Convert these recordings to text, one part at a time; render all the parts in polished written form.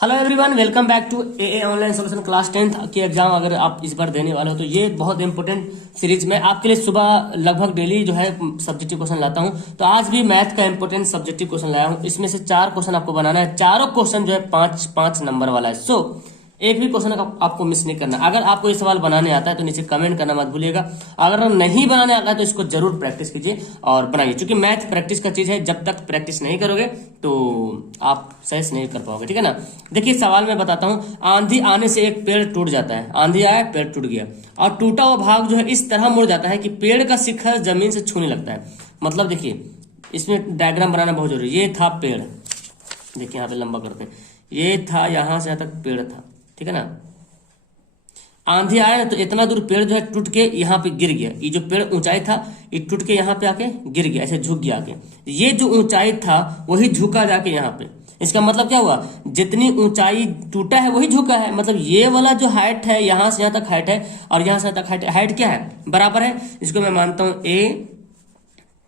Hello everyone, welcome back to a online solution. Class 10th की exam अगर आप इस बार देने वाले हो तो ये बहुत इंपॉर्टेंट सीरीज में आपके लिए सुबह लगभग डेली जो है सब्जेक्टिव क्वेश्चन लाता हूं। तो आज भी मैथ का इंपॉर्टेंट सब्जेक्टिव क्वेश्चन लाया हूं। इसमें से 4 क्वेश्चन आपको बनाना है। चारों क्वेश्चन जो है 5-5 नंबर वाला है। सो एक भी क्वेश्चन आपको मिस नहीं करना। अगर आपको ये सवाल बनाने आता है तो नीचे कमेंट करना मत भूलिएगा। अगर नहीं बनाने आता है तो इसको जरूर प्रैक्टिस कीजिए और बनाइए, क्योंकि मैथ प्रैक्टिस का चीज है। जब तक प्रैक्टिस नहीं करोगे तो आप सही से नहीं कर पाओगे, ठीक है ना। देखिए सवाल मैं बताता हूं। आंधी आने से एक पेड़ टूट जाता है। आंधी आया, पेड़ टूट गया और टूटा हुआ भाग जो है इस तरह मुड़ जाता है कि पेड़ का शिखर जमीन से छूने लगता है। मतलब देखिए इसमें डायग्राम बनाना बहुत जरूरी है। ये था पेड़, देखिए यहाँ पे लंबा करते हैं। ये था, यहां से यहां तक पेड़ था, ठीक है ना। आंधी आया ना तो इतना दूर पेड़ जो है टूट के यहाँ पे गिर गया। ये जो पेड़ ऊंचाई था ये टूट के यहाँ पे आके गिर गया, ऐसे झुक गया आके। ये जो ऊंचाई था वही झुका जाके यहाँ पे। इसका मतलब क्या हुआ, जितनी ऊंचाई टूटा है वही झुका है। मतलब ये वाला जो हाइट है यहां से यहां तक हाइट है और यहां से यहां तक हाइट है। हाइट क्या है, बराबर है। इसको मैं मानता हूं ए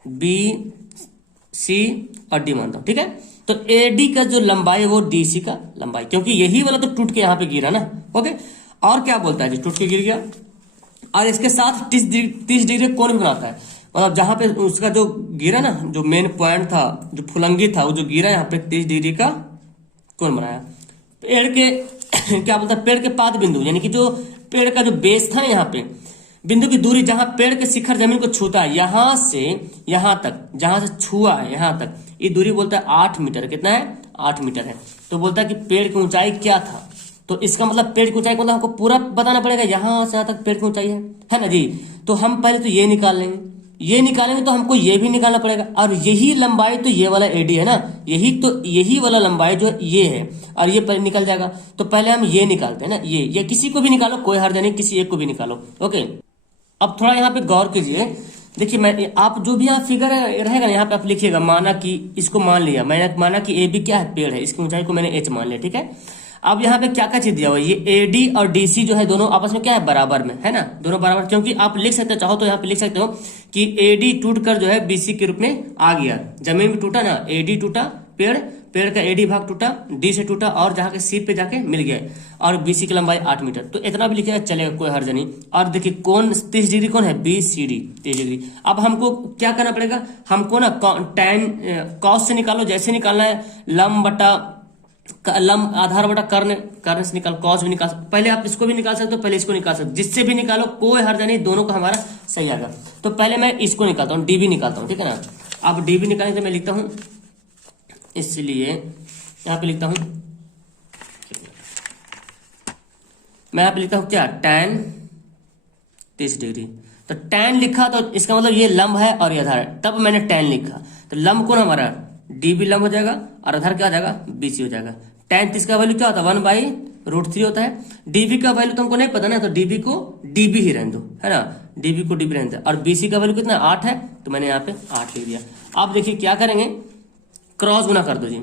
बी सी और डी मानता हूं, ठीक है। तो एडी का जो लंबाई है वो डीसी का लंबाई, क्योंकि यही वाला तो टूट के यहाँ पे गिरा ना। ओके, और क्या बोलता है जी, टूट के गिर गया और इसके साथ 30 डिग्री कोण बनाता है। मतलब जहां पे उसका जो गिरा ना, जो मेन पॉइंट था, जो फुलंगी था, वो जो गिरा यहाँ पे 30 डिग्री का कोण बनाया। पेड़ के क्या बोलता है, पेड़ के पाद बिंदु, यानी कि जो पेड़ का जो बेस था ना, यहाँ पे बिंदु की दूरी जहां पेड़ के शिखर जमीन को छूता है, यहां से यहां तक, जहां से छुआ है यहां तक, ये दूरी बोलता है 8 मीटर। कितना है, 8 मीटर है। तो बोलता है कि पेड़ की ऊंचाई क्या था। तो इसका मतलब पेड़ की ऊंचाई को मतलब हमको पूरा बताना पड़ेगा, यहां से यहां तक पेड़ की ऊंचाई है ना जी। तो हम पहले तो ये निकाल लेंगे, ये निकालेंगे तो हमको ये भी निकालना पड़ेगा। और यही लंबाई तो ये वाला एडी है ना, यही वाला लंबाई जो ये है और ये पर निकल जाएगा। तो पहले हम ये निकालते हैं ना, ये किसी को भी निकालो, कोई हर्ज नहीं, किसी एक को भी निकालो। ओके, अब थोड़ा यहाँ पे गौर कीजिए। देखिए मैं, आप जो भी यहाँ फिगर रहेगा ना, यहाँ पे आप लिखिएगा। माना कि इसको मान लिया मैंने, माना कि ए बी क्या है, पेड़ है, इसकी ऊंचाई को मैंने एच मान लिया, ठीक है। अब यहाँ पे क्या क्या चीज दिया हुआ है, ये एडी और डीसी जो है दोनों आपस में क्या है, बराबर में है ना, दोनों बराबर। क्योंकि आप लिख सकते हो, चाहो तो यहाँ पे लिख सकते हो कि एडी टूट कर जो है बीसी के रूप में आ गया। जमीन में टूटा ना, एडी टूटा, पेड़ का एडी भाग टूटा, डी से टूटा और जहां के सी पे जाके मिल गया और बीसी की लंबाई 8 मीटर। तो इतना भी लिखा चलेगा, कोई हर्ज नहीं। और देखिए कौन 30 डिग्री कौन है, बी सी डी 30 डिग्री। अब हमको क्या करना पड़ेगा, हमको ना टैन कॉस से निकालो, जैसे निकालना है लंब बटा लंब, आधार बटा कर्ण से निकाल, कॉस भी निकाल सकते। पहले आप इसको भी निकाल सकते हो, पहले इसको निकाल सकते हो, जिससे भी निकालो कोई हर्ज नहीं, दोनों का हमारा सही आएगा। तो पहले मैं इसको निकालता हूँ, डीबी निकालता हूँ, ठीक है ना। अब डीबी निकालने से मैं लिखता हूँ, इसलिए यहां पे लिखता हूं, मैं यहां पे लिखता हूं क्या, tan 30 डिग्री। तो tan लिखा तो इसका मतलब ये लंब है और ये आधार है, तब मैंने tan लिखा। तो लंब कौन हमारा, डीबी लंब हो जाएगा और आधार क्या हो जाएगा, बीसी हो जाएगा। tan 30 का वैल्यू क्या होता है, 1/√3 होता है। डीबी का वैल्यू तुमको नहीं पता ना, तो डीबी को डीबी ही रहने दो, है ना, डीबी को डीबी रहने दो। और बीसी का वैल्यू कितना, 8 है, तो मैंने यहाँ पे 8 लिख दिया। अब देखिए क्या करेंगे, क्रॉस गुना कर दो जी।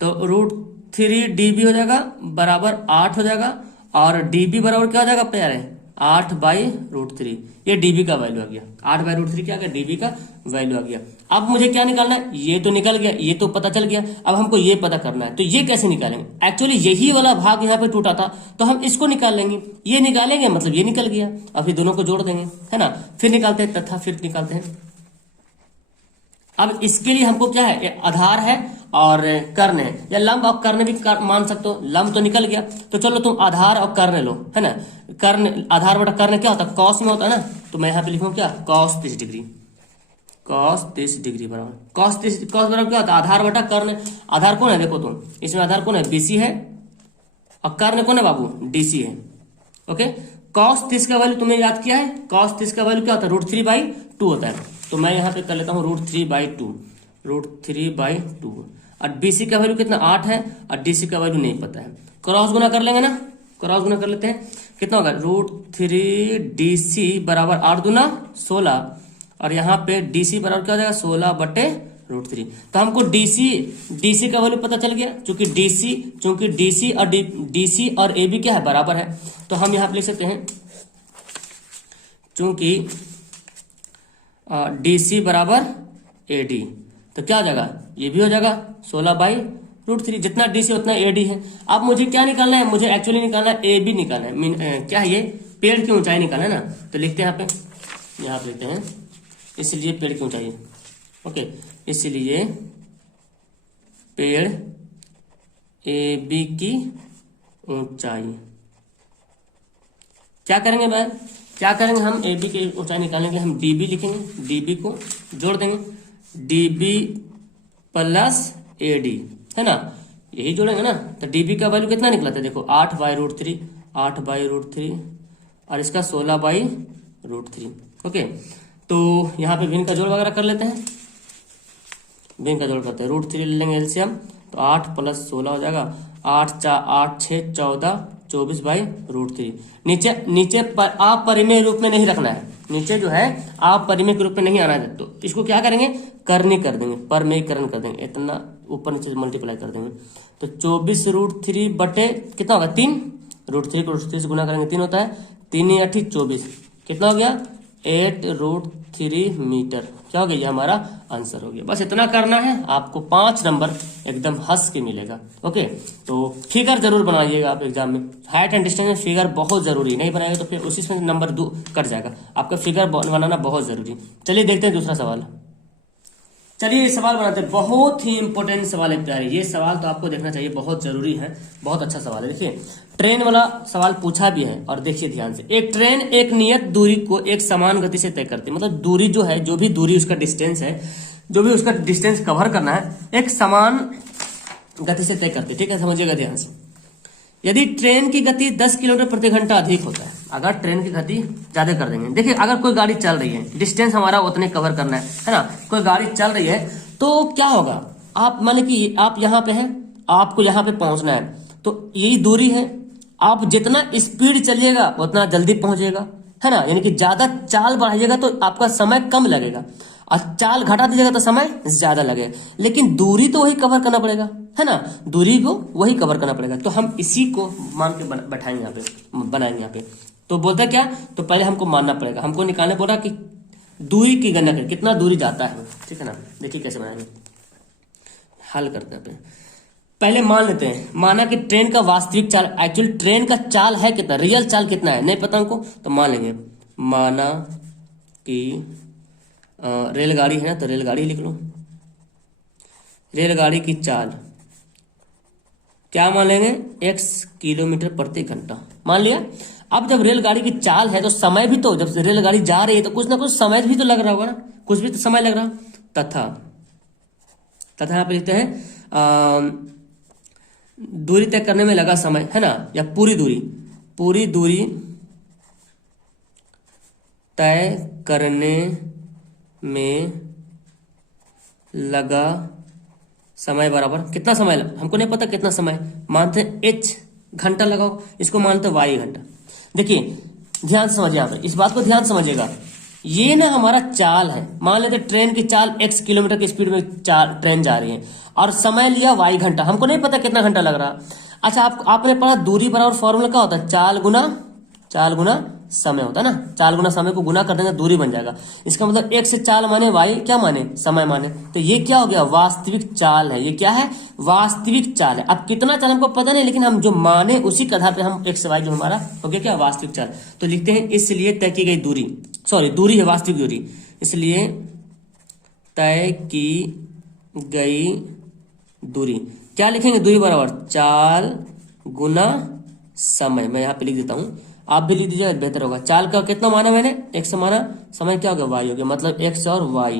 तो √3 डीबी हो जाएगा बराबर 8 हो जाएगा, और डीबी बराबर क्या हो जाएगा प्यारे, 8/√3। ये डीबी का वैल्यू आ गया, 8/√3 क्या आ गया, डीबी का वैल्यू आ गया। अब मुझे क्या निकालना है, ये तो निकल गया, ये तो पता चल गया। अब हमको ये पता करना है, तो ये कैसे निकालेंगे। एक्चुअली यही वाला भाग यहाँ पे टूटा था, तो हम इसको निकाल लेंगे। ये निकालेंगे मतलब ये निकल गया, अब फिर दोनों को जोड़ देंगे, है ना। फिर निकालते हैं तथा फिर निकालते हैं। अब इसके लिए हमको क्या है, आधार है और कर्ण है, या लंब और कर्ण भी मान सकते हो। लंब तो निकल गया, तो चलो तुम आधार और कर्ण लो, है ना। कर्ण, आधार बटा कर्ण क्या होता है, कॉस में होता है ना। तो मैं यहाँ पे लिखूँ क्या, cos 30 डिग्री, cos 30 डिग्री बराबर cos बराबर क्या होता है, आधार बटा कर्ण। आधार कौन है, देखो तुम इसमें आधार कौन है, बीसी है, और कर्ण कौन है बाबू, डीसी है। ओके, cos 30 का वैल्यू तुमने याद किया है, cos 30 का वैल्यू क्या होता है, √3/2 होता है। तो मैं यहाँ पे कर लेता हूँ √3/2। और बीसी का वैल्यू कितना, 8 है, और डीसी का वैल्यू नहीं पता है। क्रॉस गुना कर लेंगे ना, क्रॉस गुना कर लेते हैं। कितना होगा, √3 डीसी बराबर 8 दूना 16, और यहाँ पे डीसी बराबर क्या हो जाएगा, 16/√3। तो हमको डीसी का वैल्यू पता चल गया, चूंकि डीसी और ए बी क्या है, बराबर है। तो हम यहाँ पे लिख सकते हैं, चूंकि डीसी बराबर एडी, तो क्या हो जाएगा, ये भी हो जाएगा 16 √3। जितना DC उतना AD है। अब मुझे क्या निकालना है, मुझे एक्चुअली निकालना है AB निकालना है। क्या है ये, पेड़ की ऊंचाई निकालना है ना। तो लिखते हैं यहाँ पे लिखते हैं, इसलिए पेड़ की ऊंचाई, ओके, इसलिए पेड़ AB की ऊंचाई। क्या करेंगे भाई, क्या करेंगे हम, AB की ऊंचाई निकालने के लिए हम DB लिखेंगे, DB को जोड़ देंगे, DB प्लस AD, है ना, यही जोड़ेंगे ना। तो DB का वैल्यू कितना निकला था, देखो 8/√3, 8/√3, और इसका 16/√3, ओके। तो यहाँ पे भिन्न का जोड़ वगैरह कर लेते हैं, भिन्न का जोड़ करते हैं, √3 ले लेंगे एलसीएम, तो 8 + 16 हो जाएगा, 8 6 14, 24/√3। नीचे आप परिमेय रूप में नहीं रखना है, नीचे जो है आप परिमेय के रूप में नहीं आना है। तो इसको क्या करेंगे, करनी कर देंगे, परमेयकरण कर देंगे, इतना ऊपर नीचे मल्टीप्लाई कर देंगे। तो 24√3 बटे कितना होगा, 3, √3 को √3 से गुना करेंगे 3 होता है, 3 × 8 = 24, कितना हो गया 8√3 मीटर। क्या हो गया, ये हमारा आंसर हो गया। बस इतना करना है, आपको 5 नंबर एकदम हंस के मिलेगा, ओके। तो फिगर जरूर बनाइएगा आप एग्जाम में, हाइट एंड डिस्टेंस में फिगर बहुत जरूरी, नहीं बनाएंगे तो फिर उसी से नंबर 2 कट जाएगा। आपका फिगर बनाना बहुत जरूरी। चलिए देखते हैं दूसरा सवाल। चलिए ये सवाल बनाते हैं, बहुत ही इंपॉर्टेंट सवाल है प्यारे, ये सवाल तो आपको देखना चाहिए, बहुत जरूरी है, बहुत अच्छा सवाल है। देखिए ट्रेन वाला सवाल पूछा भी है, और देखिए ध्यान से, एक ट्रेन एक नियत दूरी को एक समान गति से तय करती है। मतलब दूरी जो है, जो भी दूरी उसका डिस्टेंस है, जो भी उसका डिस्टेंस कवर करना है, एक समान गति से तय करती है, ठीक है, समझिएगा ध्यान से। यदि ट्रेन की गति 10 किलोमीटर प्रति घंटा अधिक होता है, अगर ट्रेन की गति ज्यादा कर देंगे, देखिए अगर कोई गाड़ी चल रही है, डिस्टेंस हमारा उतने कवर करना है ना, कोई गाड़ी चल रही है तो क्या होगा, आप मान कि आप यहाँ पे हैं, आपको यहाँ पे पहुंचना है, तो यही दूरी है, आप जितना स्पीड चलिएगा उतना जल्दी पहुंचेगा, है ना, यानी कि ज्यादा चाल बढ़ाइएगा तो आपका समय कम लगेगा, और चाल घटा दीजिएगा तो समय ज्यादा लगेगा, लेकिन दूरी तो वही कवर करना पड़ेगा, है ना, दूरी को वही कवर करना पड़ेगा। तो हम इसी को मान के बैठाएंगे यहाँ पे, बनाएंगे यहाँ पे। तो बोलता क्या, तो पहले हमको मानना पड़ेगा, हमको निकालने बोला कि दूरी की गणना करें, कितना दूरी जाता है, ठीक है ना। देखिए कैसे बनाएंगे, हल करते हैं। पहले मान लेते हैं, माना कि ट्रेन का वास्तविक चाल, एक्चुअल ट्रेन का चाल है कितना, रियल चाल कितना है नहीं पता हमको, तो मान लेंगे, माना कि रेलगाड़ी है ना, तो रेलगाड़ी लिख लो, रेलगाड़ी की चाल क्या मान लेंगे, x किलोमीटर प्रति घंटा मान लिया। अब जब रेलगाड़ी की चाल है तो समय भी, तो जब रेलगाड़ी जा रही है तो कुछ ना कुछ समय भी तो लग रहा होगा ना, कुछ भी तो समय लग रहा, तथा यहाँ पे लिखते हैं दूरी तय करने में लगा समय, है ना, या पूरी दूरी तय करने में लगा समय बराबर कितना समय हमको नहीं पता कितना समय, मानते h घंटा लगाओ, इसको मानते y घंटा। देखिए ध्यान से समझिए, यहाँ पर इस बात को ध्यान समझिएगा, ये ना हमारा चाल है, मान लेते ट्रेन की चाल x किलोमीटर की स्पीड में ट्रेन जा रही है, और समय लिया y घंटा, हमको नहीं पता कितना घंटा लग रहा। अच्छा आपने पढ़ा दूरी बराबर फॉर्मूला क्या होता है, चाल गुना समय होता है ना, चाल गुना समय को गुना कर देंगे दूरी बन जाएगा। इसका मतलब एक से चाल माने वाई क्या माने, समय माने, तो ये क्या हो गया, वास्तविक चाल है, ये क्या है, वास्तविक चाल है। अब कितना चाल हमको पता नहीं, लेकिन हम जो माने उसी के आधार पे हम एक्स वाई जो हमारा हो गया क्या, वास्तविक चाल। तो लिखते हैं इसलिए तय की गई दूरी, दूरी है वास्तविक दूरी, इसलिए तय की गई दूरी क्या लिखेंगे, दूरी बराबर चाल गुना समय। मैं यहाँ पे लिख देता हूँ, आप भी लिख दीजिए बेहतर होगा। चाल का कितना माना मैंने, x माना, समय क्या हो गया y हो गया, मतलब x और y,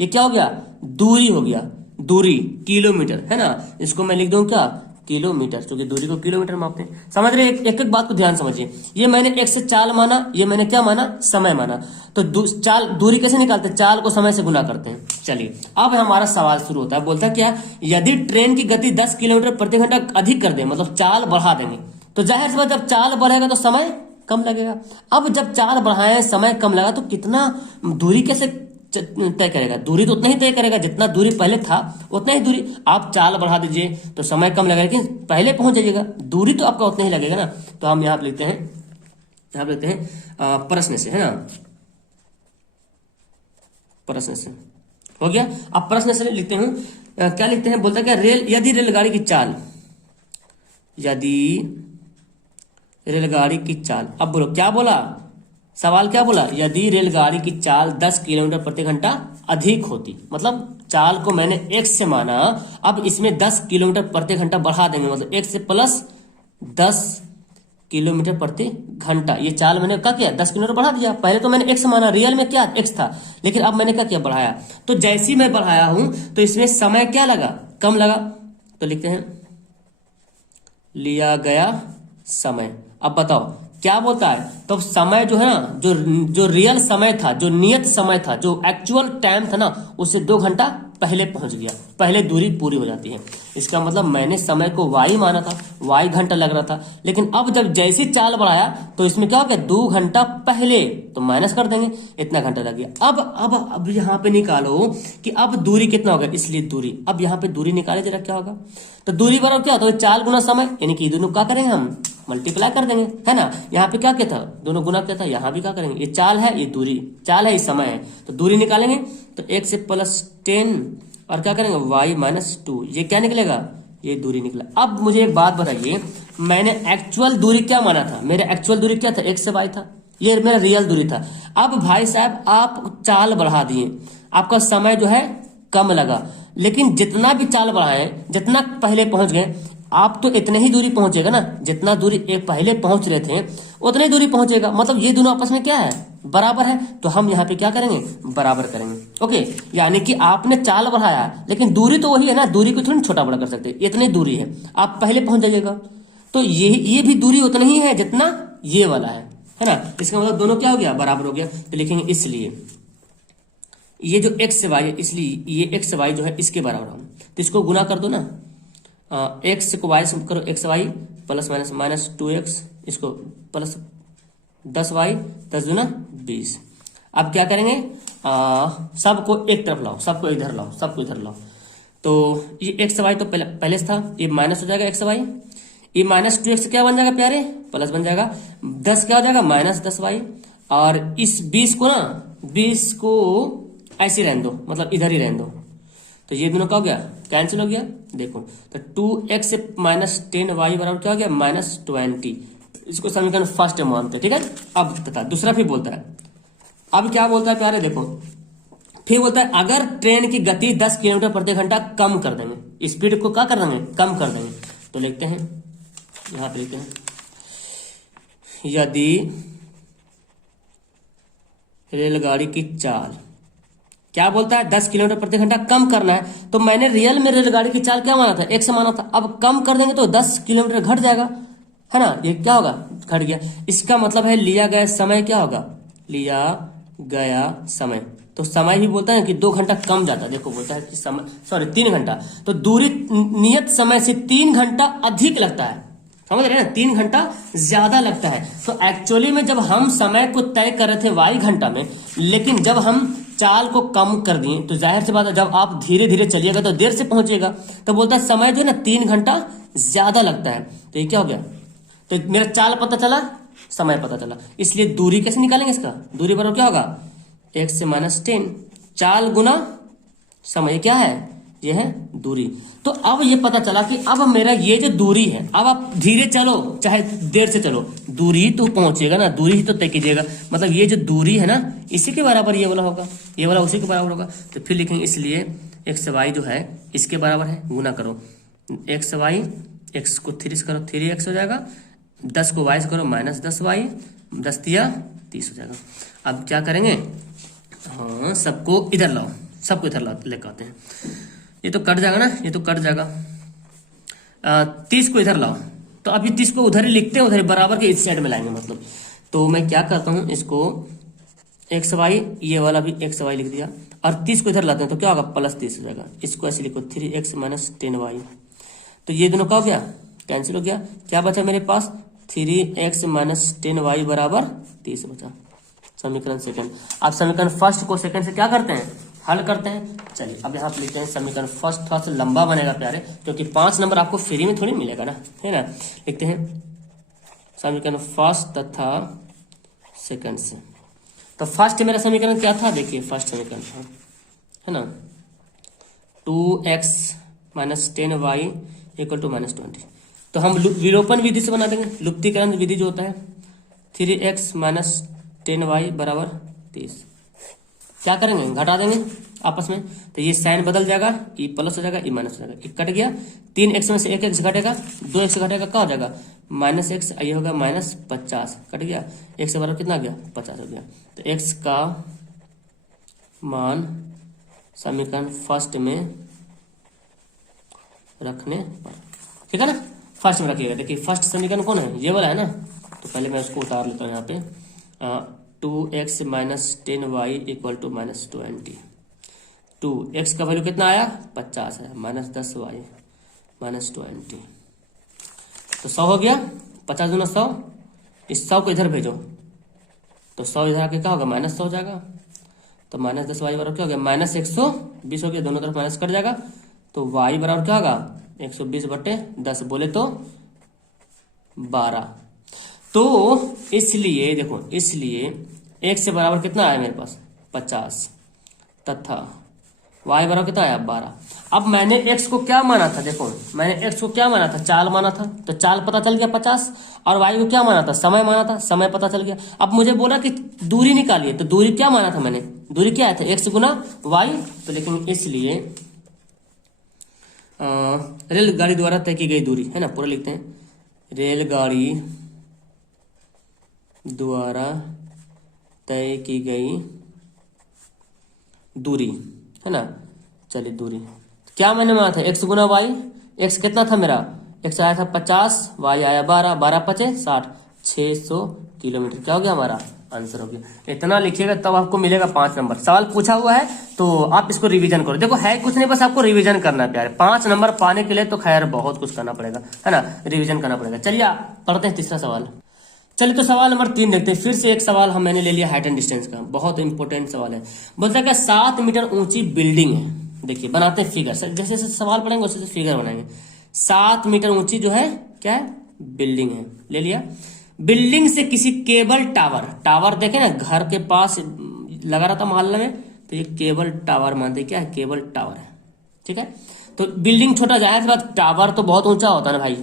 ये क्या हो गया, दूरी हो गया, दूरी किलोमीटर, है ना, इसको मैं लिख दूं क्या, किलोमीटर, क्योंकि दूरी को किलोमीटर मापते हैं। समझ रहे, एक एक बात को ध्यान समझिए, ये मैंने x से चाल माना, ये मैंने क्या माना, समय माना। तो चाल दूरी कैसे निकालते हैं, चाल को समय से गुना करते हैं। चलिए अब हमारा सवाल शुरू होता है, बोलता है क्या, यदि ट्रेन की गति 10 किलोमीटर प्रति घंटा अधिक कर दे, मतलब चाल बढ़ा देंगे, तो जाहिर सी बात जब चाल बढ़ेगा तो समय कम लगेगा। अब जब चाल बढ़ाए समय कम लगा तो कितना दूरी कैसे तय करेगा, दूरी तो उतना ही तय करेगा जितना दूरी पहले था, उतना ही दूरी। आप चाल बढ़ा दीजिए तो समय कम लगेगा, लेकिन पहले पहुंच जाइएगा, दूरी तो आपका उतना ही लगेगा ना। तो हम यहाँ लिखते हैं प्रश्न से, है ना, प्रश्न से हो गया। अब प्रश्न से लिखते हूँ क्या लिखते हैं, बोलता है क्या, यदि रेलगाड़ी की चाल, यदि रेलगाड़ी की चाल, अब बोलो क्या बोला, सवाल क्या बोला, यदि रेलगाड़ी की चाल 10 किलोमीटर प्रति घंटा अधिक होती, मतलब चाल को मैंने x से माना, अब इसमें 10 किलोमीटर प्रति घंटा बढ़ा देंगे, मतलब x से प्लस 10 किलोमीटर प्रति घंटा, ये चाल मैंने क्या किया, 10 किलोमीटर बढ़ा दिया। पहले तो मैंने x माना, रियल में क्या x था, लेकिन अब मैंने क्या किया, बढ़ाया। तो जैसी मैं बढ़ाया हूं तो इसमें समय क्या लगा, कम लगा। तो लिखते हैं लिया गया समय। अब बताओ क्या बोलता है, तो समय जो है ना, जो रियल समय था, जो नियत समय था, जो एक्चुअल टाइम था ना, उससे 2 घंटा पहले पहुंच गया, पहले दूरी पूरी हो जाती है। इसका मतलब मैंने समय को y माना था, y घंटा लग रहा था, लेकिन अब जब जैसी चाल बढ़ाया तो इसमें क्या हो गया, 2 घंटा पहले, तो माइनस कर देंगे, इतना घंटा लग गया। अब यहाँ पे निकालो कि अब दूरी कितना होगा, इसलिए दूरी, अब यहाँ पे दूरी निकाले जरा क्या होगा, तो दूरी बराबर क्या होता है, चाल गुना समय, यानी कि दोनों क्या करेंगे, हम मल्टीप्लाई कर देंगे, है ना। यहाँ पे क्या था, दोनों गुना क्या था, यहाँ भी क्या करेंगे, ये चाल है, ये दूरी, चाल है, ये समय है, तो दूरी निकालेंगे, तो 1 से प्लस 10 और क्या करेंगे y माइनस 2, ये क्या निकलेगा, ये दूरी निकला। अब मुझे एक बात बताइए, मैंने एक्चुअल दूरी क्या माना था, मेरा एक्चुअल दूरी क्या था, x से y था, ये मेरा रियल दूरी था। अब भाई साहब आप चाल बढ़ा दिए, आपका समय जो है कम लगा, लेकिन जितना भी चाल बढ़ाए, जितना पहले पहुंच गए, आप तो इतने ही दूरी पहुंचेगा ना, जितना दूरी एक पहले पहुंच रहे थे उतनी दूरी पहुंचेगा, मतलब ये दोनों आपस में क्या है, बराबर है। तो हम यहाँ पे क्या करेंगे, बराबर करेंगे। ओके, यानी कि आपने चाल बढ़ाया लेकिन दूरी तो वही है ना, दूरी को थोड़ी छोटा बड़ा कर सकते, इतनी दूरी है, आप पहले पहुंच जाइएगा। तो ये भी दूरी उतना ही है जितना ये वाला है ना। इसका मतलब दोनों क्या हो गया, बराबर हो गया। तो लिखेंगे इसलिए ये जो x से y है, इसलिए ये x से y जो है इसके बराबर हो, तो इसको गुना कर दो ना, x को y से करो, x y plus minus minus 2x, इसको प्लस 10y 10 दूना 20। अब क्या करेंगे, सबको एक तरफ लाओ, सबको इधर लाओ, सबको इधर लाओ। तो ये x y तो पहले से था, ये माइनस हो जाएगा x y, ये माइनस 2x क्या बन जाएगा प्यारे, प्लस बन जाएगा, 10 क्या हो जाएगा माइनस 10y, और इस 20 को ना, 20 को ऐसे रहने दो, मतलब इधर ही रहने दो। तो ये दोनों क्या हो गया, कैंसिल हो गया। देखो तो 2x से माइनस 10y बराबर क्या हो गया, माइनस 20। इसको समीकरण फर्स्ट मानते हैं, ठीक है। अब तथा दूसरा फिर बोलता है, अब क्या बोलता है प्यारे, देखो फिर बोलता है अगर ट्रेन की गति 10 किलोमीटर प्रति घंटा कम कर देंगे, स्पीड को क्या कर देंगे, कम कर देंगे। तो लिखते हैं, यहां पे लिखते हैं, यदि रेलगाड़ी की चाल, क्या बोलता है, 10 किलोमीटर प्रति घंटा कम करना है, तो मैंने रियल में रेलगाड़ी की चाल क्या माना था, x माना था। अब कम कर देंगे तो 10 किलोमीटर घट जाएगा, है ना, ये क्या होगा, घट गया। इसका मतलब है लिया गया समय क्या होगा, लिया गया समय, तो समय भी बोलता है कि 2 घंटा कम जाता है। देखो बोलता है कि समय, सॉरी 3 घंटा, तो दूरी नियत समय से 3 घंटा अधिक लगता है, समझ रहे हैं ना, 3 घंटा ज्यादा लगता है। तो एक्चुअली में जब हम समय को तय कर रहे थे y घंटा में, लेकिन जब हम चाल को कम कर दिए तो जाहिर सी बात है, जब आप धीरे धीरे चलिएगा तो देर से पहुंचेगा। तो बोलता है समय जो है ना 3 घंटा ज्यादा लगता है। तो ये क्या हो गया, तो मेरा चाल पता चला, समय पता चला, इसलिए दूरी कैसे निकालेंगे, इसका दूरी बराबर क्या होगा, x से माइनस 10, चाल गुना समय, क्या है, ये है दूरी। तो अब ये पता चला कि अब मेरा ये जो दूरी है, अब आप धीरे चलो चाहे देर से चलो, दूरी तो पहुंचेगा ना, दूरी ही तो तय कीजिएगा, मतलब ये जो दूरी है ना इसी के बराबर ये वाला होगा, ये वाला उसी के बराबर होगा। तो फिर लिखेंगे इसलिए x y जो है इसके बराबर है, गुना करो x y, x को 3 से करो 3x हो जाएगा, 10 को y से करो माइनस 10y, 10 दिया 30 हो जाएगा। अब क्या करेंगे, हाँ सबको इधर लाओ, सबको इधर लाओ, लेकर आते हैं, ये तो कट जाएगा ना, ये तो कट जाएगा, 30 को इधर लाओ, तो अभी 30 को उधर ही लिखते हैं, उधर ही बराबर के इस साइड में लाएंगे मतलब। तो मैं क्या करता हूँ, इसको एक्स वाई, ये वाला भी एक्स वाई लिख दिया, और 30 को इधर लाते हैं तो क्या होगा, प्लस 30 हो जाएगा। इसको ऐसे लिखो 3x माइनस 10y, तो ये दोनों क्या हो गया, कैंसिल हो गया। क्या बचा मेरे पास, 3x माइनस 10y बराबर 30 बचा, समीकरण सेकंड। आप समीकरण फर्स्ट को सेकंड से क्या करते हैं, हल करते हैं। चलिए अब यहाँ पे लिखते हैं समीकरण फर्स्ट, थोड़ा सा लंबा बनेगा प्यारे, क्योंकि 5 नंबर आपको फ्री में थोड़ी मिलेगा ना, है ना। लिखते हैं समीकरण फर्स्ट तथा सेकंड से। तो फर्स्ट मेरा समीकरण क्या था, देखिए फर्स्ट समीकरण था, है ना, 2x minus 10y equal to minus 20। तो हम विलोपन विधि से बना देंगे, लुप्तीकरण विधि जो होता है, 3x माइनस 10y बराबर 30। क्या करेंगे, घटा देंगे आपस में, तो ये साइन बदल जाएगा, ई प्लस हो जाएगा, ई माइनस हो जाएगा, एक कट गया, 3x में से 1x घटेगा, 2x घटेगा, क्या हो जाएगा माइनस एक्स, ये होगा माइनस 50, कट गया, x बराबर कितना आ गया 50 हो गया। तो x का मान समीकरण फर्स्ट में रखने पर, ठीक है ना, फर्स्ट में रखिएगा। देखिए फर्स्ट समीकरण कौन है, ये वाला है ना, तो पहले मैं उसको उतार लेता हूँ यहाँ पे, 2x minus 10y equal to minus 20। 2x का वैल्यू कितना आया 50 है, माइनस 10y माइनस 20, तो 100 हो गया, 50 दूना 100, इस 100 को इधर भेजो, तो 100 इधर आके क्या होगा माइनस 100 हो जाएगा, तो माइनस 10y बराबर क्या हो गया माइनस 120 हो गया, दोनों तरफ माइनस कट जाएगा, तो y बराबर क्या होगा 120/10 बोले तो 12। तो इसलिए देखो, इसलिए x से बराबर कितना आया मेरे पास 50 तथा y बराबर कितना आया 12। अब मैंने x को क्या माना था, देखो मैंने x को क्या माना था, चाल माना था, तो चाल पता चल गया 50, और y को क्या माना था, समय माना था, समय पता चल गया। अब मुझे बोला कि दूरी निकालिए, तो दूरी क्या माना था मैंने, दूरी क्या था x गुना y, तो लिखेंगे इसलिए रेलगाड़ी द्वारा तय की गई दूरी है ना, पूरा लिखते हैं, रेलगाड़ी द्वारा तय की गई दूरी है ना, चलिए दूरी क्या मैंने माना था x गुना y, x कितना था मेरा, x आया था 50, y आया 12, 12 पचे 60, 600 किलोमीटर, क्या हो गया हमारा आंसर हो गया। इतना लिखिएगा तब आपको मिलेगा 5 नंबर। सवाल पूछा हुआ है तो आप इसको रिवीजन करो, देखो है कुछ नहीं, बस आपको रिवीजन करना है प्यारे, 5 नंबर पाने के लिए तो खैर बहुत कुछ करना पड़ेगा है ना, रिवीजन करना पड़ेगा। चलिए पढ़ते हैं तीसरा सवाल। चलिए तो सवाल नंबर 3 देखते हैं। फिर से एक सवाल मैंने ले लिया हाइट एंड डिस्टेंस का, बहुत इंपॉर्टेंट सवाल है। बोलता है क्या 7 मीटर ऊंची बिल्डिंग है, देखिए बनाते हैं फिगर, जैसे जैसे सवाल पढ़ेंगे वैसे फिगर बनाएंगे। 7 मीटर ऊंची जो है क्या है बिल्डिंग है, ले लिया। बिल्डिंग से किसी केबल टावर, टावर देखे ना घर के पास लगा रहा था मोहल्ले में, तो ये केबल टावर मानते क्या है, केबल टावर है, ठीक है। तो बिल्डिंग छोटा जाए बाद टावर तो बहुत ऊंचा होता है ना भाई,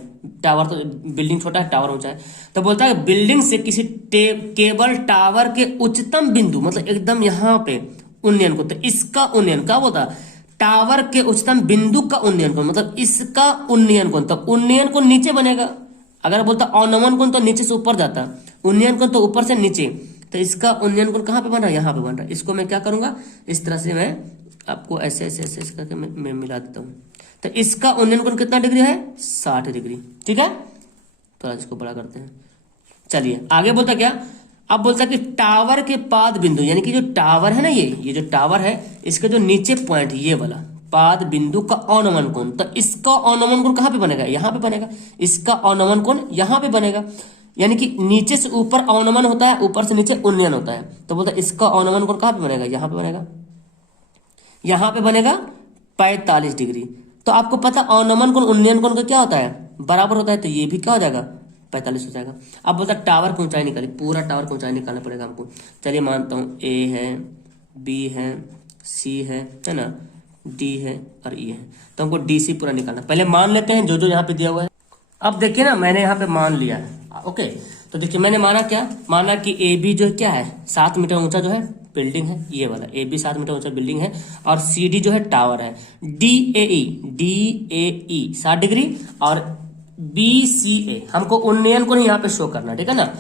टावर तो बिल्डिंग छोटा है टावर ऊंचा है, तो बोलता है बिल्डिंग से किसी केबल टावर के उच्चतम बिंदु, मतलब एकदम यहाँ पे उन्नयन को, तो इसका उन्नयन क्या बोलता है, टावर के उच्चतम बिंदु का उन्नयन कोण, मतलब इसका उन्नयन कोण, तो उन्नयन कोण नीचे बनेगा। अगर बोलता अवनमन कोण तो नीचे से ऊपर जाता, उन्नयन कोण तो ऊपर से नीचे, तो इसका उन्नयन कोण कहाँ पे बन रहा है, यहाँ पे बन रहा है। इसको मैं क्या करूंगा, इस तरह से मैं आपको ऐसे ऐसे ऐसे करके मैं मिला देता हूँ। तो इसका उन्नयन कोण कितना डिग्री है 60 डिग्री, ठीक है। तो इसको बड़ा करते हैं। चलिए आगे बोलता क्या, अब बोलता कि टावर के पाद बिंदु, यानी कि जो टावर है ना, ये जो टावर है इसके जो नीचे पॉइंट ये वाला पाद बिंदु का अवनमन कोण, तो इसका अवनमन कोण कहाँ पे बनेगा, यहाँ पे बनेगा। इसका अवनमन कोण यहाँ पे बनेगा, यानी कि नीचे से ऊपर अवनमन होता है, ऊपर से नीचे उन्नयन होता है। तो बोलता इसका अवनमन कोण कहाँ पे बनेगा, यहाँ पे बनेगा, यहाँ पे बनेगा 45 डिग्री। तो आपको पता अवनमन कोण उन्नयन कोण का क्या होता है, बराबर होता है, तो ये भी क्या हो जाएगा 45 हो जाएगा। अब बोलता टावर की ऊंचाई निकाली, पूरा टावर की ऊंचाई निकालना पड़ेगा हमको। चलिए मानता हूँ ए है, बी है, सी है ना, डी है और ई है, तो हमको डी सी पूरा निकालना। पहले मान लेते हैं जो जो यहाँ पे दिया हुआ है। अब देखिए ना मैंने यहाँ पे मान लिया है, ओके। तो देखिए मैंने माना क्या, माना कि ए बी जो है क्या है 7 मीटर ऊंचा जो है बिल्डिंग है, ये वाला ए बी 7 मीटर ऊंचा बिल्डिंग है, और सी डी जो है टावर है, डी ए ई 60 डिग्री, और बी सी ए हमको उन्नयन को यहाँ पे शो करना, ठीक है ना।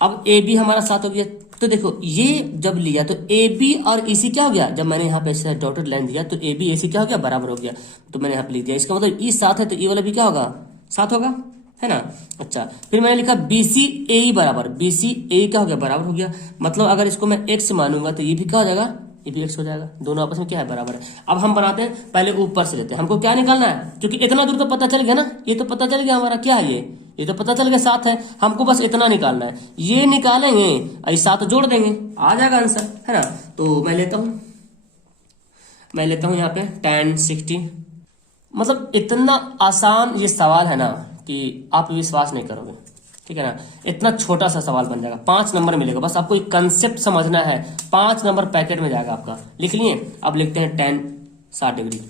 अब ए बी हमारा 7 हो गया, तो देखो ये जब लिया तो ए बी और ई सी क्या हो गया, जब मैंने यहाँ पे डॉटेड लाइन दिया तो ए बी ए सी क्या हो गया बराबर हो गया, तो मैंने यहाँ पे लिख दिया। इसका मतलब ई 7 है तो ई वाला भी क्या होगा 7 होगा, है ना। अच्छा फिर मैंने लिखा बी सी ए बराबर, बी सी ए क्या हो गया बराबर हो गया, मतलब अगर इसको मैं एक्स मानूंगा तो ये भी क्या हो जाएगा, ये भी एक्स हो जाएगा, दोनों आपस में क्या है बराबर है। अब हम बनाते हैं, पहले ऊपर से लेते हैं, हमको क्या निकालना है, क्योंकि इतना दूर तो पता चल गया ना, ये तो पता चल गया हमारा क्या है, ये तो पता चल गया 7 है, हमको बस इतना निकालना है, ये निकालेंगे और 7 जोड़ देंगे आ जाएगा आंसर, है ना। तो मैं लेता हूं यहाँ पे tan 60, मतलब इतना आसान ये सवाल है ना कि आप विश्वास नहीं करोगे, ठीक है ना। इतना छोटा सा सवाल बन जाएगा, 5 नंबर मिलेगा, बस आपको एक कंसेप्ट समझना है, 5 नंबर पैकेट में जाएगा आपका। लिख लिए, अब लिखते हैं tan 60 डिग्री,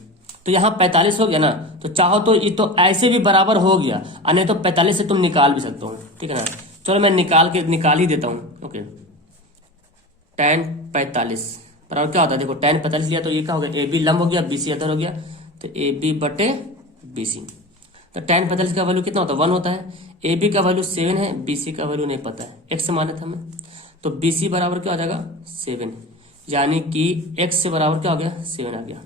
तो यहाँ 45 हो गया ना, तो चाहो तो ये तो ऐसे भी बराबर हो गया, और नहीं तो 45 से तुम निकाल भी सकते हो, ठीक है ना। चलो मैं निकाल ही देता हूँ। ओके, tan 45 बराबर क्या होता है, देखो tan 45 लिया तो ये क्या हो गया, ए बी लंब हो गया, बी सी अधर हो गया, तो ए बी बटे बी सी। तो tan 45 का वैल्यू कितना होता है, 1 होता है। ए बी का वैल्यू 7 है, बी सी का वैल्यू नहीं पता है, एक्स माने थे हमें, तो बी सी बराबर क्या हो जाएगा 7, यानी कि एक्स से बराबर क्या हो गया 7 आ गया।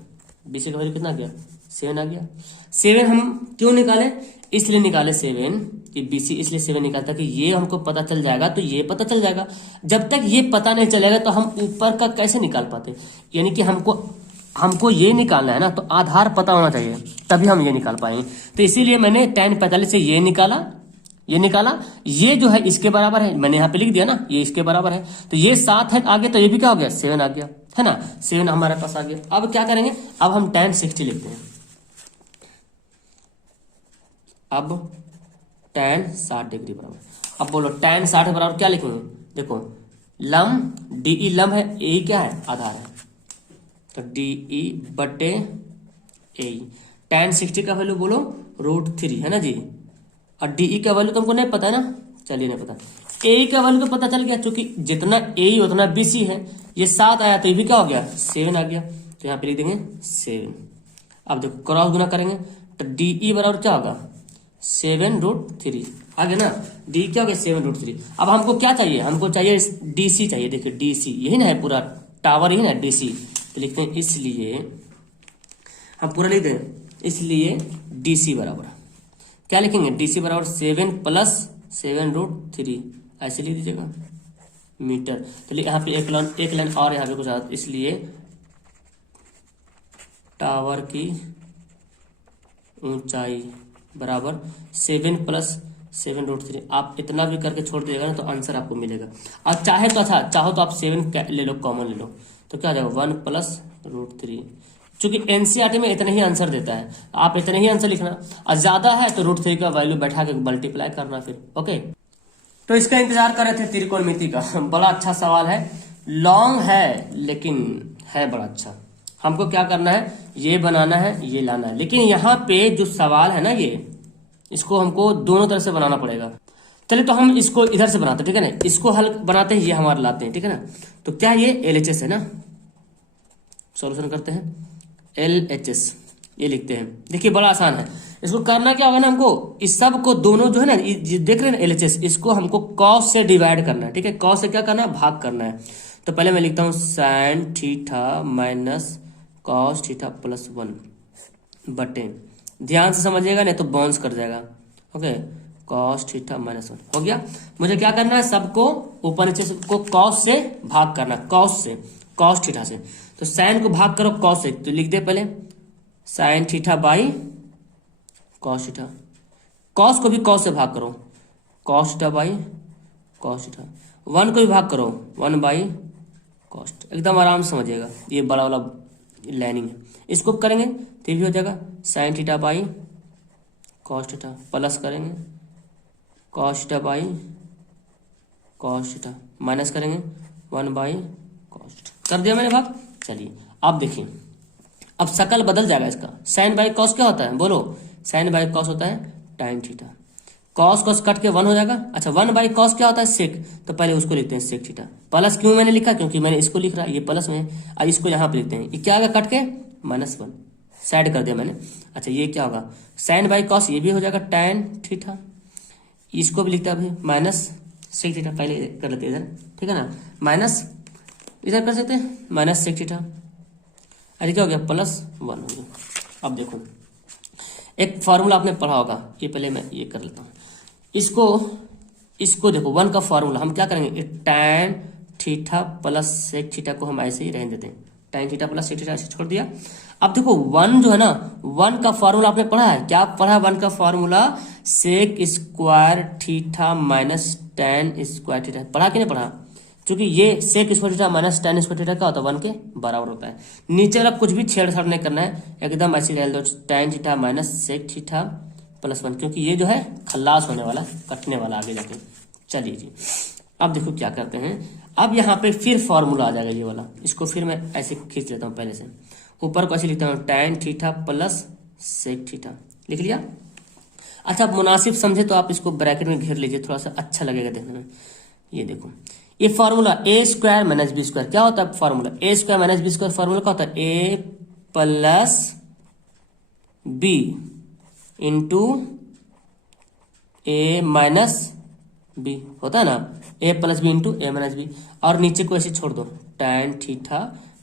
बी सी का वैल्यू कितना आ गया 7 आ गया। 7 हम क्यों निकाले, इसलिए निकाले 7 कि बी सी, इसलिए 7 निकालता कि ये हमको पता चल जाएगा, तो ये पता चल जाएगा। जब तक ये पता नहीं चलेगा तो हम ऊपर का कैसे निकाल पाते, यानी कि हमको ये निकालना है ना, तो आधार पता होना चाहिए, तभी हम ये निकाल पाएंगे। तो इसीलिए मैंने tan 45 से ये निकाला, ये जो है इसके बराबर है, मैंने यहाँ पे लिख दिया ना, ये इसके बराबर है, तो ये 7 है आगे, तो ये भी क्या हो गया 7 आ गया, है ना, 7 हमारे पास आ गया। अब क्या करेंगे, अब हम tan 60 लिखते हैं। अब tan 60 डिग्री बराबर, अब बोलो tan 60 बराबर क्या लिखेंगे, देखो लंब डी ई लंब है, ए क्या है आधार है, तो डी ई बटे ए। tan 60 का वैल्यू बोलो √3 है ना जी, और डी ई का वैल्यू तुमको नहीं पता है ना, चलिए नहीं पता, ए का वैल्यू तो पता चल गया, क्योंकि जितना ए उतना बी सी है, ये 7 आया तो ये भी क्या हो गया 7 आ गया, तो यहाँ पे लिख देंगे 7। अब देखो क्रॉस गुना करेंगे तो डी ई बराबर क्या होगा 7√3 आ गया ना, डी क्या हो गया 7√3। अब हमको क्या चाहिए, हमको चाहिए डी सी चाहिए, देखिए डी सी यही ना है, पूरा टावर यही ना डी सी, तो लिखते हैं इसलिए हम पूरा लिख दें, इसलिए डी सी बराबर क्या लिखेंगे, डी सी बराबर 7 + 7√3 ऐसे लिख दीजिएगा मीटर। तो यहाँ पे एक लाइन और यहाँ पे कुछ आता, इसलिए टावर की ऊंचाई बराबर 7 + 7√3। आप इतना भी करके छोड़ दीजिएगा ना, तो आंसर आपको मिलेगा। और चाहो तो आप 7 ले लो, कॉमन ले लो, तो क्या आ जाएगा 1 + √3। चूंकि एनसीईआरटी में इतने ही आंसर देता है, आप इतने ही आंसर लिखना, और ज्यादा है तो √3 का वैल्यू बैठा के मल्टीप्लाई करना फिर। ओके, तो इसका इंतजार कर रहे थे त्रिकोणमिति का। बड़ा अच्छा सवाल है, लॉन्ग है लेकिन है बड़ा अच्छा। हमको क्या करना है, ये बनाना है, ये लाना है, लेकिन यहाँ पे जो सवाल है ना, ये इसको हमको दोनों तरफ से बनाना पड़ेगा। चलिए तो हम इसको इधर से बनाते हैं, ठीक है ना, इसको हल बनाते हैं, ये हमारे लाते हैं, ठीक है ना। तो क्या ये LHS है ना, सॉल्यूशन करते हैं LHS, ये लिखते हैं। देखिए बड़ा आसान है, इसको करना क्या होगा ना, हमको इस सब को दोनों जो है ना, ये देख रहे हैं ना LHS, इसको हमको cos से डिवाइड करना है, ठीक है, cos से क्या करना है, भाग करना है। तो पहले मैं लिखता हूँ sin θ - cos θ + 1 बटे, ध्यान से समझिएगा नहीं तो बाउंस कर जाएगा। ओके, cos θ - 1 हो गया। मुझे क्या करना है, सबको ऊपर नीचे सबको cos से भाग करना, cos θ से। तो sin को भाग करो cos से, तो लिख दे पहले sin θ / cos θ। cos को भी cos से भाग करो, cos θ / cos θ। 1 को भी भाग करो 1 / cos θ। एकदम आराम से समझिएगा, ये बड़ा वाला लाइनिंग है, इसको करेंगे तो भी हो जाएगा sin θ / cos θ, प्लस करेंगे cos θ / cos θ, माइनस करेंगे 1 / cos θ। कर दिया मैंने भाग। चलिए अब देखिए, अब शकल बदल जाएगा इसका। sin / cos क्या होता है, बोलो sin / cos होता है tan θ, cos कट के 1 हो जाएगा। अच्छा 1 / cos क्या होता है sec, तो पहले उसको लिखते हैं sec θ। प्लस क्यों मैंने लिखा, क्योंकि मैंने इसको लिख रहा है, ये प्लस में, और इसको यहाँ पे लिखते हैं, ये क्या आएगा कट के -1, साइड कर दिया मैंने। अच्छा ये क्या होगा sin / cos, ये भी हो जाएगा tan θ, इसको भी लिखता है अभी -sec θ, पहले कर लेते हैं इधर, ठीक है ना, माइनस इधर कर सकते हैं -sec θ। अरे क्या हो गया +1 हो गया। अब देखो एक फार्मूला आपने पढ़ा होगा, ये पहले मैं ये कर लेता हूँ, इसको देखो 1 का फार्मूला हम क्या करेंगे, tan θ + sec θ को हम ऐसे ही रहने देते हैं, tan θ + sec θ ऐसे छोड़ दिया। अब देखो 1 जो है ना, 1 का फार्मूला आपने पढ़ा है, क्या पढ़ा है 1 का फार्मूला, sec² θ - tan² θ, पढ़ा कि नहीं पढ़ा, क्योंकि ये sec² θ - tan² θ क्या होता है 1 के बराबर होता है। नीचे वाला कुछ भी छेड़छाड़ नहीं करना है, एकदम ऐसे डाल दो tan θ - sec θ + 1, क्योंकि ये जो है खल्लास होने वाला, कटने वाला आगे जाके। चलिए जी अब देखो क्या करते हैं, अब यहाँ पे फिर फॉर्मूला आ जाएगा ये वाला, इसको फिर मैं ऐसे खींच लेता हूँ पहले से। ऊपर को ऐसे लिखता हूँ tan theta plus sec theta, लिख लिया। अच्छा, आप मुनासिब समझे तो आप इसको ब्रैकेट में घेर लीजिए, थोड़ा सा अच्छा लगेगा देखने में। ये देखो, ये formula A square minus B square क्या होता है formula, A square minus B square formula क्या होता है, A plus B into A minus B होता है ना, A plus B into A minus B, और नीचे को ऐसे छोड़ दो tan theta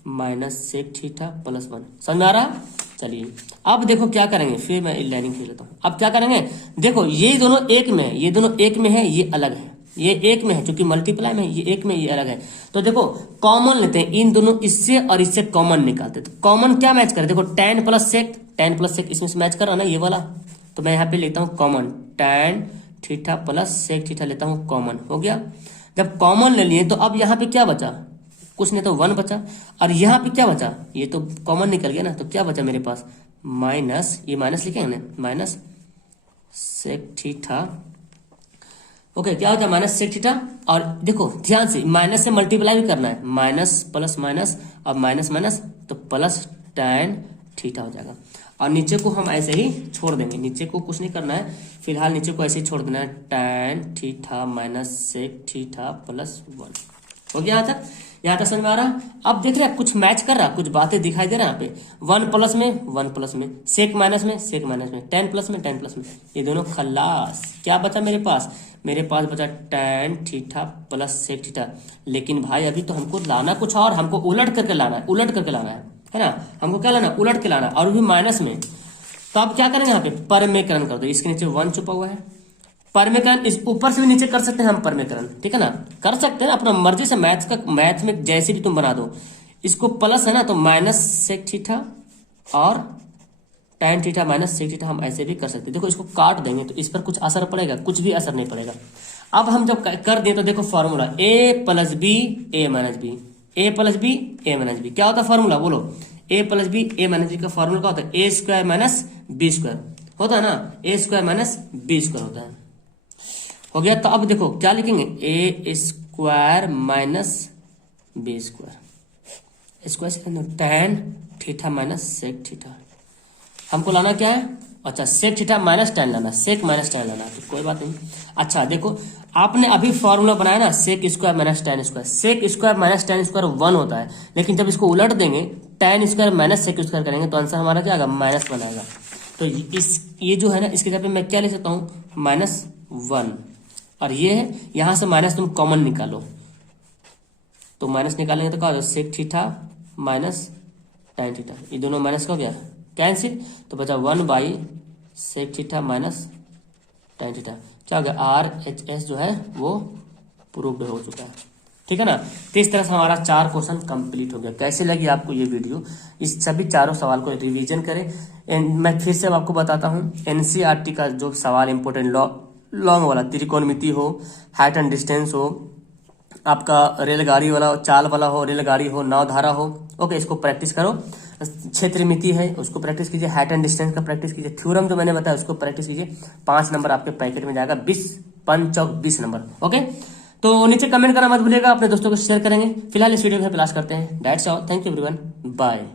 minus sec theta plus 1। समझ में आ रहा? चलिए अब देखो क्या करेंगे, फिर मैं लाइनिंग खींच लेता हूँ। अब क्या करेंगे, देखो ये दोनों एक में है, ये दोनों एक में है, ये अलग है, ये एक में है क्योंकि मल्टीप्लाई में, ये एक में, ये अलग है। तो देखो कॉमन लेते हैं इन दोनों, इससे और इससे कॉमन निकालते हैं। तो कॉमन क्या मैच करें, देखो tan प्लस सेक इसमें से मैच कर रहा है ना ये वाला, तो मैं यहाँ पे लेता हूँ common, tan theta plus sec theta लेता हूँ कॉमन, हो गया। जब कॉमन ले लिए तो अब यहाँ पे क्या बचा, कुछ नहीं तो 1 बचा, और यहाँ पे क्या बचा, ये तो कॉमन निकल गया ना, तो क्या बचा मेरे पास माइनस, ये माइनस लिखेंगे ना, माइनस सेक थीटा। ओके, क्या होता है माइनस सेक थीटा, और देखो ध्यान से माइनस से मल्टीप्लाई भी करना है, माइनस प्लस माइनस और माइनस माइनस तो प्लस tan थीटा हो जाएगा। और नीचे को हम ऐसे ही छोड़ देंगे, नीचे को कुछ नहीं करना है फिलहाल, नीचे को ऐसे ही छोड़ देना है, tan theta minus sec theta plus 1 हो गया। यहाँ तक समझ में आ रहा? अब देख रहे हैं कुछ मैच कर रहा, कुछ बातें दिखाई दे रहा है यहाँ पे, 1 प्लस में, सेक माइनस में, tan प्लस में, ये दोनों खल्लास। क्या बचा मेरे पास बचा tan theta plus sec theta. लेकिन भाई अभी तो हमको लाना कुछ और, हमको उलट करके लाना है ना, हमको क्या लाना, उलट के लाना, और भी माइनस में। तो अब क्या करेंगे, यहाँ पे परमेकरण कर दो, इसके नीचे 1 छुपा हुआ है, परमेकरण इस ऊपर से भी नीचे कर सकते हैं हम परमेकरण, ठीक है ना, कर सकते हैं ना अपना मर्जी से, मैथ में जैसे भी तुम बना दो। इसको प्लस है ना, तो माइनस सेक थीटा और tan theta minus sec theta हम ऐसे भी कर सकते हैं। देखो इसको काट देंगे तो इस पर कुछ असर पड़ेगा, कुछ भी असर नहीं पड़ेगा। अब हम जब कर दें तो देखो formula a plus b a minus b, a plus b a minus b, क्या होता है फॉर्मूला बोलो, a plus b a minus b का फॉर्मूला क्या होता है, a square minus B square होता है ना, a square minus B square होता है, हो गया। तो अब देखो क्या लिखेंगे, a square minus B square से tan theta minus sec theta. हमको लाना क्या है, अच्छा सेक थीटा माइनस tan लाना, सेक माइनस tan लाना, तो कोई बात नहीं। अच्छा देखो आपने अभी फॉर्मूला बनाया ना, sec square minus tan square, sec square minus tan square 1 होता है, लेकिन जब इसको उलट देंगे tan square minus sec square करेंगे तो आंसर हमारा क्या आएगा, माइनस बनाएगा। तो ये जो है ना, इसके जगह पे मैं क्या ले सकता हूँ, -1, और ये है यहां से माइनस तुम कॉमन निकालो, तो माइनस निकालेंगे तो क्या होगा, sec theta minus tan theta, ये दोनों माइनस का हो गया कैंसिल, तो बचा 1 sec theta minus tan theta, क्या हो गया, RHS जो है वो प्रूव्ड हो चुका है, ठीक है ना। तो इस तरह से हमारा 4 क्वेश्चन कंप्लीट हो गया। कैसे लगी आपको ये वीडियो, इस सभी चारों सवाल को रिवीजन करें। मैं फिर से आपको बताता हूँ, NCERT का जो सवाल इंपोर्टेंट लॉन्ग वाला, त्रिकोणमिति हो, हाइट एंड डिस्टेंस हो, आपका रेलगाड़ी वाला चाल वाला हो, रेलगाड़ी हो, नावधारा हो, ओके इसको प्रैक्टिस करो। क्षेत्रमिति है उसको प्रैक्टिस कीजिए, हाइट एंड डिस्टेंस का प्रैक्टिस कीजिए, थ्योरम जो मैंने बताया उसको प्रैक्टिस कीजिए। 5 नंबर आपके पैकेट में जाएगा, 20 नंबर, ओके। तो नीचे कमेंट करना मत भूलिएगा, अपने दोस्तों को शेयर करेंगे। फिलहाल इस वीडियो को क्लास करते हैं। That's all, thank you everyone, bye.